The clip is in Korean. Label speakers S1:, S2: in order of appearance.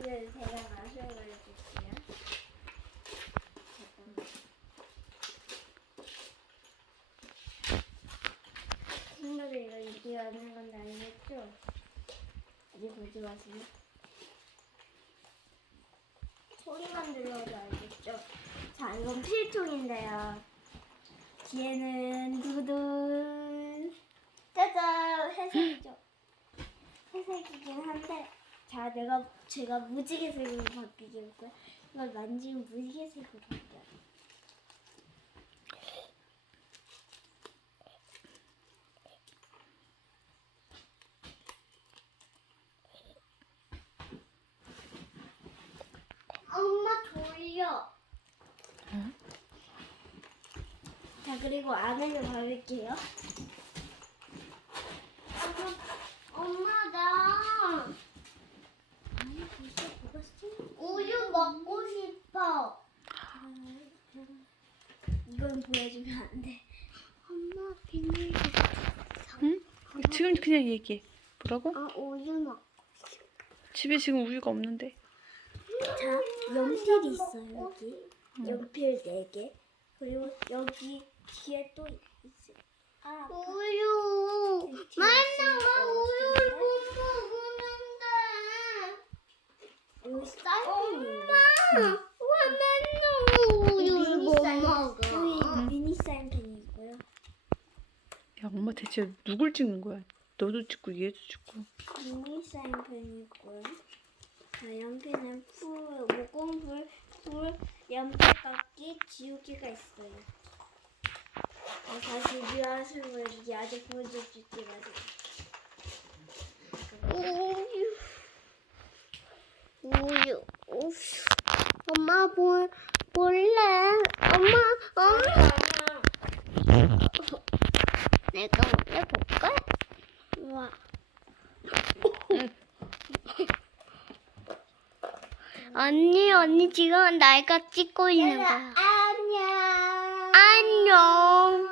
S1: 이제 제가 맛을 보여줄게요. 잠깐만. 친구들 이거 얘기하는 건데 알겠죠? 아직 보지 마세요. 소리만 들려도 알겠죠? 자, 이건 필통인데요. 뒤에는 두둔 짜잔 회색이죠. 회색이긴 한데 자 제가 무지개색으로 바뀌겠고요. 이걸 만지면 무지개색으로 바뀌어요. 엄마 돌려.
S2: 응?
S1: 자 그리고 안을 바를게요. 엄마 나 우유 먹고 싶어. 이건 보여주면 안 돼. 엄마 비밀.
S2: 응? 지금 그냥 얘기해. 뭐라고?
S1: 우유 먹.
S2: 집에 지금 우유가 없는데.
S1: 자 연필이 있어요 여기. 연필 4개. 그리고 여기 뒤에 또 있어요. 우유. 맨날 우유를 못 먹는데. 여기 사이펜이에요.
S3: 왜 맨날 우유를 못 먹어?
S1: 여기 미니 사인펜이 있고요.
S2: 야, 엄마 대체 누굴 찍는 거야? 너도 찍고 얘도 찍고.
S1: 미니 사인펜이 있고요. 자, 연필은 모공불, 연필깎이, 지우개가 있어요. 다시 뉘앙스를 보여주기. 아직 보여주지 마세요.
S3: 우유. 엄마 볼래? 엄마. 내가 원래 볼까? 우와. 언니 지금 날가 찍고 있는 거야.
S1: 안녕.
S3: 안녕.